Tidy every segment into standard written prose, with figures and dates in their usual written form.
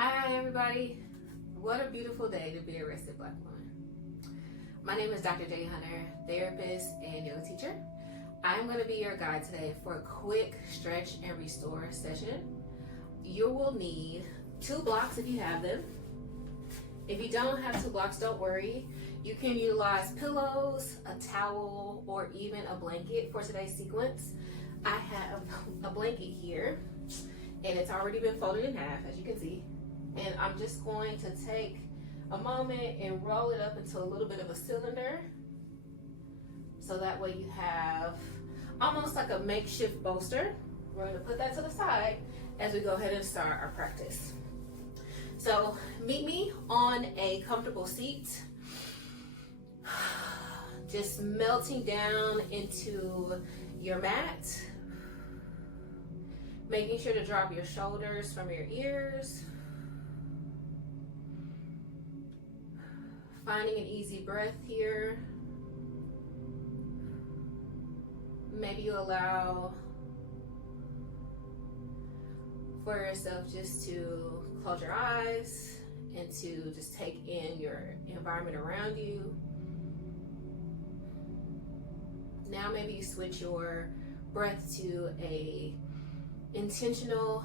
Hi everybody. What a beautiful day to be a rested Black woman. My name is Dr. Jade Hunter, therapist and yoga teacher. I'm going to be your guide today for a quick stretch and restore session. You will need 2 blocks if you have them. If you don't have 2 blocks, don't worry. You can utilize pillows, a towel, or even a blanket for today's sequence. I have a blanket here and it's already been folded in half, as you can see. And I'm just going to take a moment and roll it up into a little bit of a cylinder. So that way you have almost like a makeshift bolster. We're going to put that to the side as we go ahead and start our practice. So meet me on a comfortable seat. Just melting down into your mat. Making sure to drop your shoulders from your ears. Finding an easy breath here. Maybe you allow for yourself just to close your eyes and to just take in your environment around you. Now maybe you switch your breath to a intentional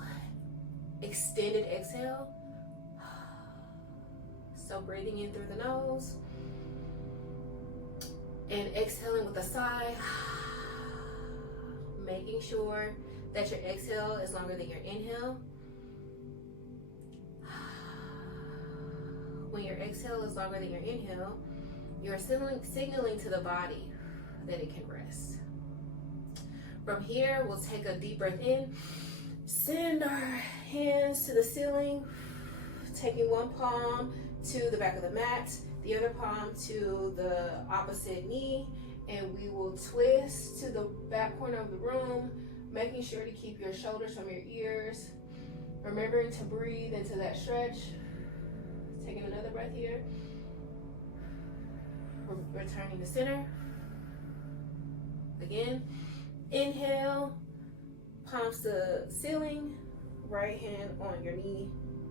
extended exhale. So breathing in through the nose and exhaling with a sigh, making sure that your exhale is longer than your inhale. When your exhale is longer than your inhale, you're signaling to the body that it can rest. From here, we'll take a deep breath in, send our hands to the ceiling, taking one palm to the back of the mat, the other palm to the opposite knee, and we will twist to the back corner of the room, making sure to keep your shoulders from your ears, remembering to breathe into that stretch. Taking another breath here, returning to center. Again, inhale, palms to ceiling, right hand on your knee,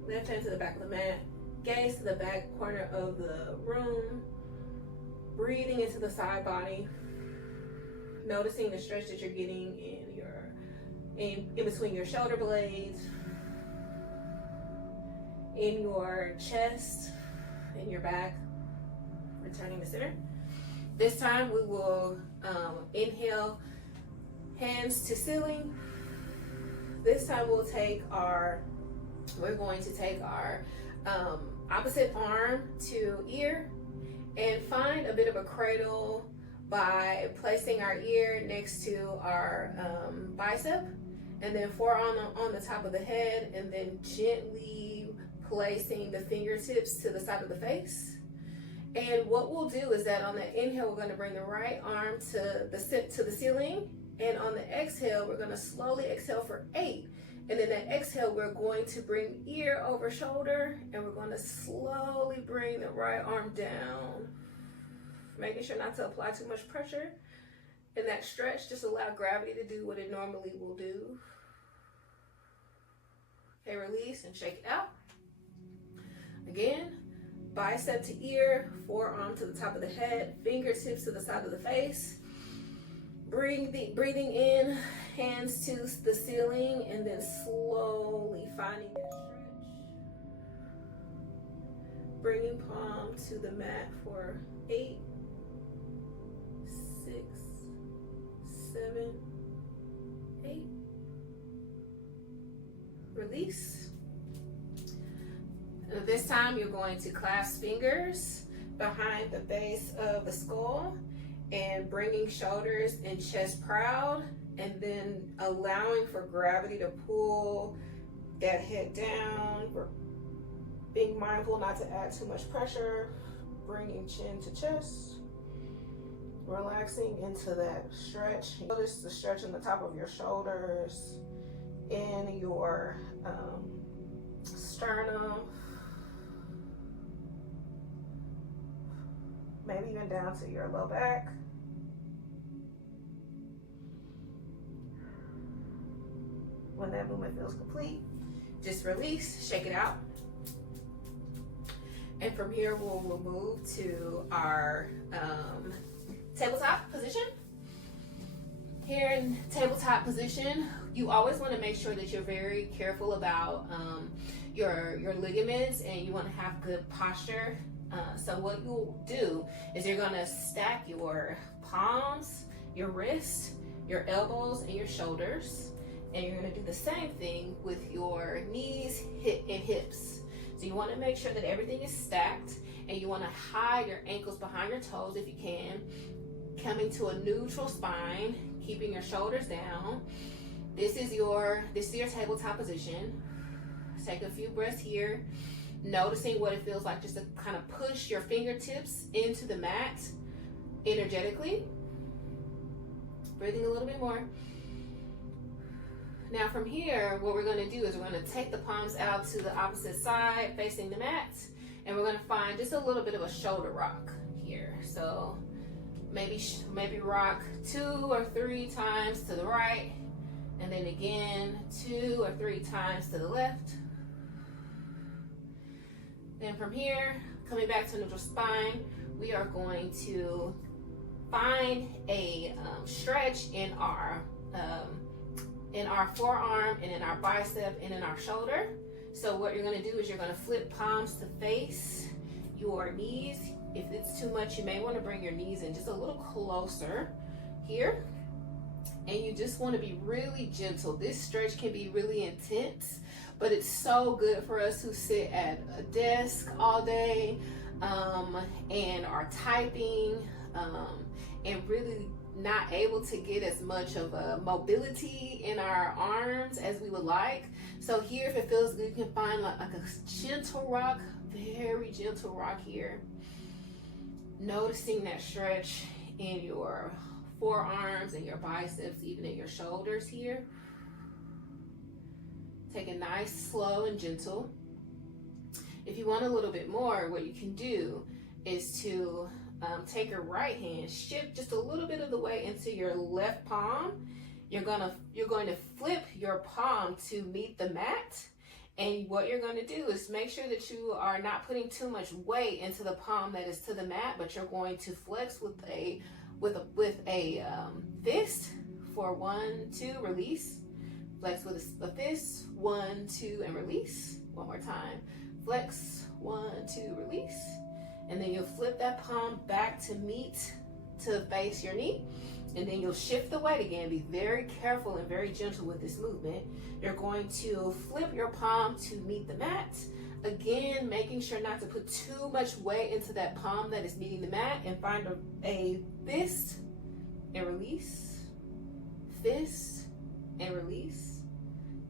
left hand to the back of the mat, gaze to the back corner of the room, breathing into the side body, noticing the stretch that you're getting in between your shoulder blades, in your chest, in your back, returning to center. This time we will inhale, hands to ceiling. This time we're going to take our opposite arm to ear and find a bit of a cradle by placing our ear next to our bicep, and then forearm on the top of the head, and then gently placing the fingertips to the side of the face. And what we'll do is that on the inhale, we're going to bring the right arm to the ceiling, and on the exhale, we're going to slowly exhale for 8. And then that exhale, we're going to bring ear over shoulder, and we're going to slowly bring the right arm down, making sure not to apply too much pressure. In that stretch, just allow gravity to do what it normally will do. Okay, release and shake it out. Again, bicep to ear, forearm to the top of the head, fingertips to the side of the face. Breathing in, hands to the ceiling, and then slowly finding that stretch. Bringing palm to the mat for 8, 6, 7, 8. Release. This time you're going to clasp fingers behind the base of the skull and bringing shoulders and chest proud, and then allowing for gravity to pull that head down. We're being mindful not to add too much pressure, bringing chin to chest, relaxing into that stretch. Notice the stretch in the top of your shoulders, in your sternum, maybe even down to your low back. When that movement feels complete, just release, shake it out. And from here, we'll move to our tabletop position. Here in tabletop position, you always want to make sure that you're very careful about your ligaments, and you want to have good posture. So what you'll do is you're going to stack your palms, your wrists, your elbows, and your shoulders. And you're going to do the same thing with your knees, and hips. So you want to make sure that everything is stacked, and you want to hide your ankles behind your toes if you can, coming to a neutral spine, keeping your shoulders down. This is your tabletop position. Take a few breaths here, noticing what it feels like just to kind of push your fingertips into the mat energetically. Breathing a little bit more. Now from here, what we're going to do is we're going to take the palms out to the opposite side facing the mat, and we're going to find just a little bit of a shoulder rock here. So maybe rock 2 or 3 times to the right, and then again 2 or 3 times to the left. Then from here, coming back to neutral spine, we are going to find a stretch in our forearm and in our bicep and in our shoulder. So what you're going to do is you're going to flip palms to face your knees. If it's too much, you may want to bring your knees in just a little closer here. And you just want to be really gentle. This stretch can be really intense, but it's so good for us who sit at a desk all day and are typing and really not able to get as much of a mobility in our arms as we would like. So here, if it feels good, you can find like a gentle rock, very gentle rock here. Noticing that stretch in your forearms and your biceps, even in your shoulders here. Take it nice, slow, and gentle. If you want a little bit more, what you can do is to take your right hand, shift just a little bit of the way into your left palm. You're going to flip your palm to meet the mat. And what you're going to do is make sure that you are not putting too much weight into the palm that is to the mat, but you're going to flex with a fist for 1, 2, release. Flex with a fist, 1, 2, and release. One more time. Flex, 1, 2, release. And then you'll flip that palm back to face your knee. And then you'll shift the weight again. Be very careful and very gentle with this movement. You're going to flip your palm to meet the mat. Again, making sure not to put too much weight into that palm that is meeting the mat, and find a fist and release. Fist and release.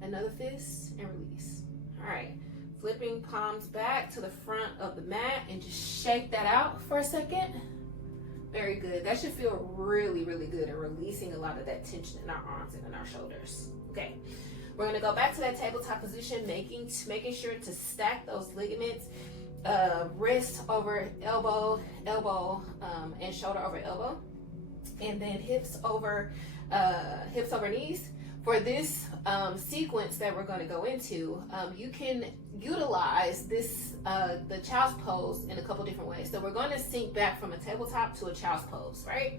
Another fist and release. All right. Flipping palms back to the front of the mat, and just shake that out for a second. Very good. That should feel really, really good in releasing a lot of that tension in our arms and in our shoulders. Okay. We're going to go back to that tabletop position, making sure to stack those ligaments, wrist over elbow, and shoulder over elbow, and then hips over knees. For this sequence that we're going to go into, you can utilize this the child's pose in a couple different ways. So we're going to sink back from a tabletop to a child's pose, right?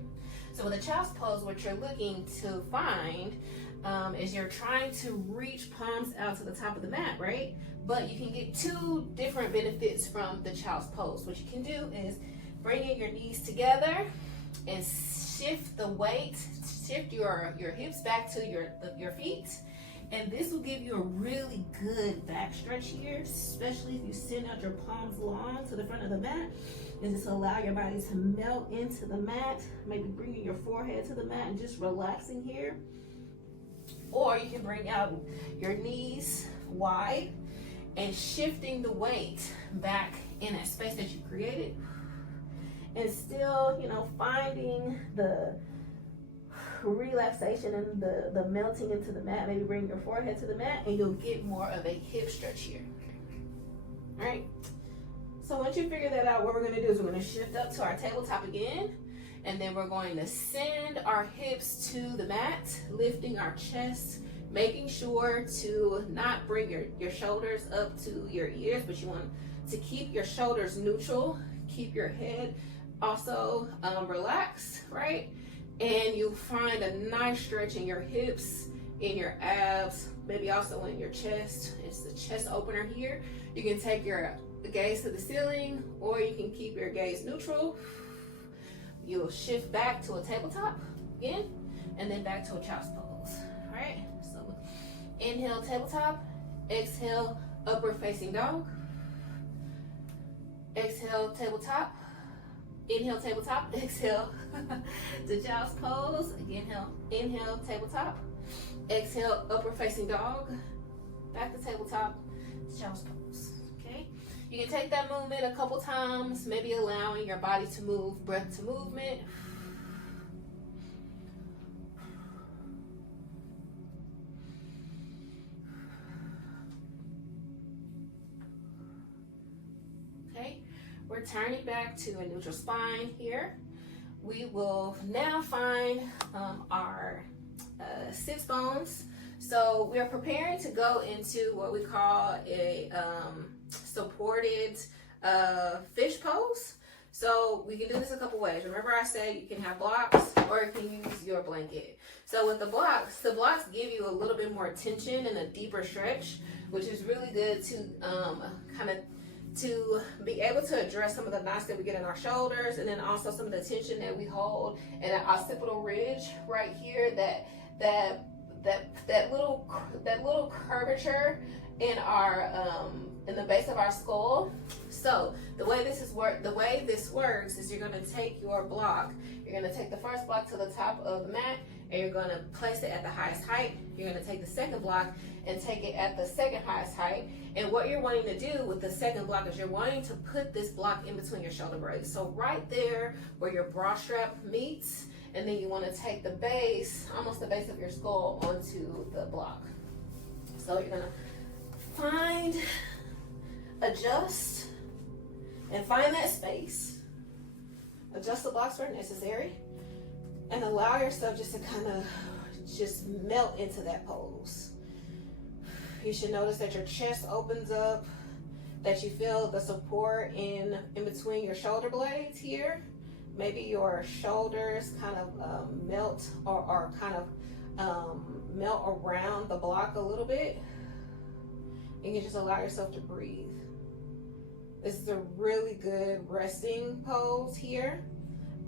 So with a child's pose, what you're looking to find is you're trying to reach palms out to the top of the mat, right? But you can get 2 different benefits from the child's pose. What you can do is bringing your knees together and shift the weight, shift your hips back to your feet, and this will give you a really good back stretch here, especially if you send out your palms long to the front of the mat, and just allow your body to melt into the mat, maybe bringing your forehead to the mat and just relaxing here. Or you can bring out your knees wide and shifting the weight back in that space that you created, and still, finding the relaxation and the melting into the mat. Maybe bring your forehead to the mat, and you'll get more of a hip stretch here. All right. So once you figure that out, what we're going to do is we're going to shift up to our tabletop again, and then we're going to send our hips to the mat, lifting our chest, making sure to not bring your shoulders up to your ears, but you want to keep your shoulders neutral, keep your head also relaxed, right? And you'll find a nice stretch in your hips, in your abs, maybe also in your chest. It's the chest opener here. You can take your gaze to the ceiling, or you can keep your gaze neutral. You'll shift back to a tabletop again, and then back to a child's pose. All right, so inhale, tabletop. Exhale, upward facing dog. Exhale, tabletop. Inhale, tabletop. Exhale to child's pose. Again, inhale, tabletop. Exhale, upward facing dog. Back to tabletop, to child's pose. Okay, you can take that movement a couple times, maybe allowing your body to move, breath to movement. We're turning back to a neutral spine here. We will now find our sits bones. So we are preparing to go into what we call a supported fish pose. So we can do this a couple ways. Remember I said you can have blocks or you can use your blanket. So with the blocks give you a little bit more tension and a deeper stretch, which is really good to to be able to address some of the knots that we get in our shoulders, and then also some of the tension that we hold in our occipital ridge right here, that little curvature in our in the base of our skull. So the way this works is you're going to take your block, you're going to take the first block to the top of the mat, and you're going to place it at the highest height. You're going to take the second block and take it at the second highest height. And what you're wanting to do with the second block is you're wanting to put this block in between your shoulder blades. So right there where your bra strap meets, and then you want to take the base, almost the base of your skull, onto the block. So you're going to adjust, and find that space. Adjust the blocks where necessary, and allow yourself just to kind of just melt into that pose. You should notice that your chest opens up, that you feel the support in between your shoulder blades here. Maybe your shoulders kind of melt or kind of melt around the block a little bit. And you just allow yourself to breathe. This is a really good resting pose here.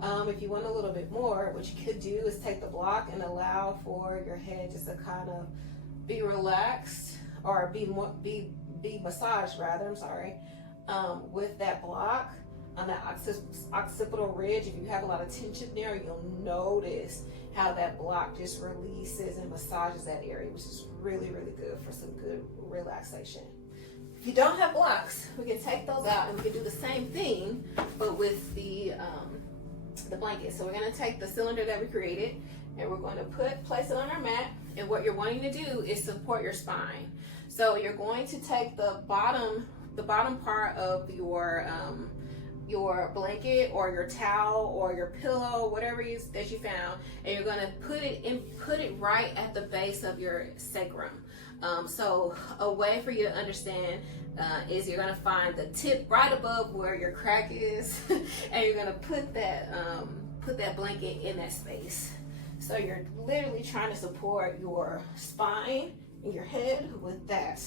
If you want a little bit more, what you could do is take the block and allow for your head just to kind of be relaxed, or be massaged rather, with that block on that occipital ridge. If you have a lot of tension there, you'll notice how that block just releases and massages that area, which is really, really good for some good relaxation. If you don't have blocks, we can take those out and we can do the same thing, but with the blanket. So we're going to take the cylinder that we created, and we're going to place it on our mat, and what you're wanting to do is support your spine. So you're going to take the bottom part of your blanket or your towel or your pillow, whatever that you found, and you're going to put it right at the base of your sacrum. So a way for you to understand is you're going to find the tip right above where your crack is, and you're going to put that blanket in that space. So you're literally trying to support your spine and your head with that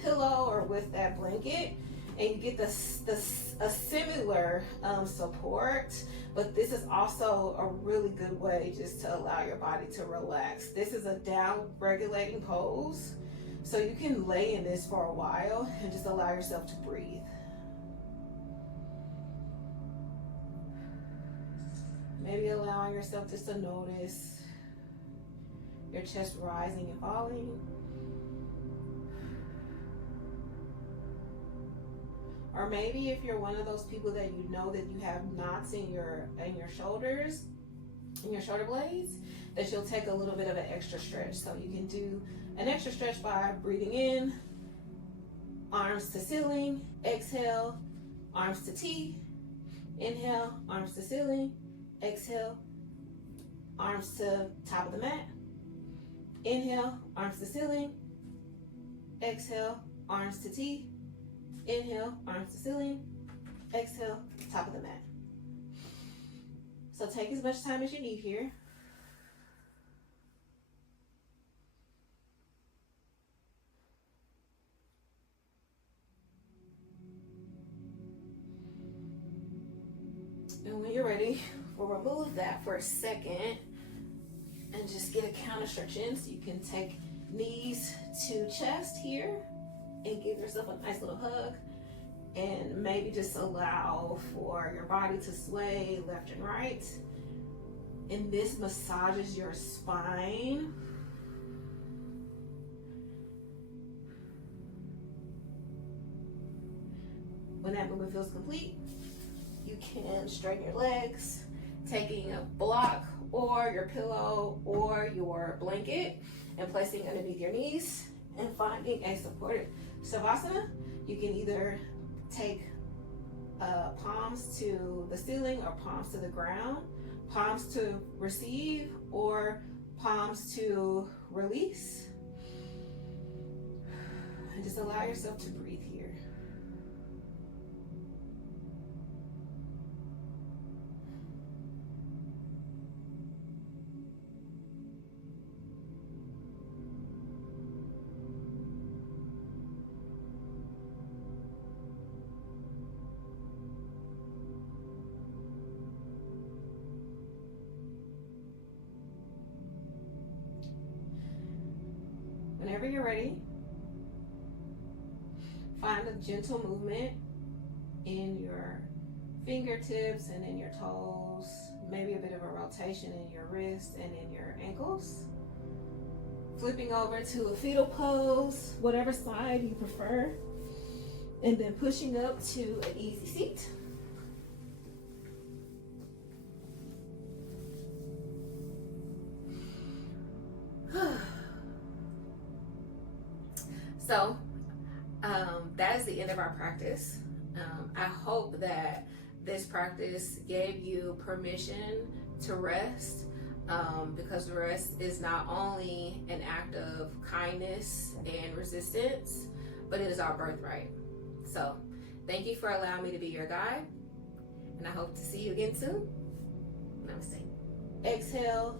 pillow or with that blanket, and you get a similar support, but this is also a really good way just to allow your body to relax. This is a down regulating pose, so you can lay in this for a while and just allow yourself to breathe. Maybe allowing yourself just to notice your chest rising and falling. Or maybe if you're one of those people that you know that you have knots in your shoulders, in your shoulder blades, that you'll take a little bit of an extra stretch. So you can do an extra stretch by breathing in, arms to ceiling, exhale, arms to T, inhale, arms to ceiling, exhale, arms to top of the mat, inhale, arms to ceiling, exhale, arms to T, Inhale, arms to ceiling. Exhale, top of the mat. So take as much time as you need here. And when you're ready, we'll remove that for a second and just get a counter stretch in. So you can take knees to chest here and give yourself a nice little hug, and maybe just allow for your body to sway left and right. And this massages your spine. When that movement feels complete, you can straighten your legs, taking a block or your pillow or your blanket and placing underneath your knees and finding a supported Shavasana. You can either take palms to the ceiling or palms to the ground, palms to receive or palms to release. And just allow yourself to breathe here. Whenever you're ready, find a gentle movement in your fingertips and in your toes, maybe a bit of a rotation in your wrists and in your ankles. Flipping over to a fetal pose, whatever side you prefer, and then pushing up to an easy seat. So that is the end of our practice. I hope that this practice gave you permission to rest, because rest is not only an act of kindness and resistance, but it is our birthright. So thank you for allowing me to be your guide, and I hope to see you again soon. Namaste. Exhale,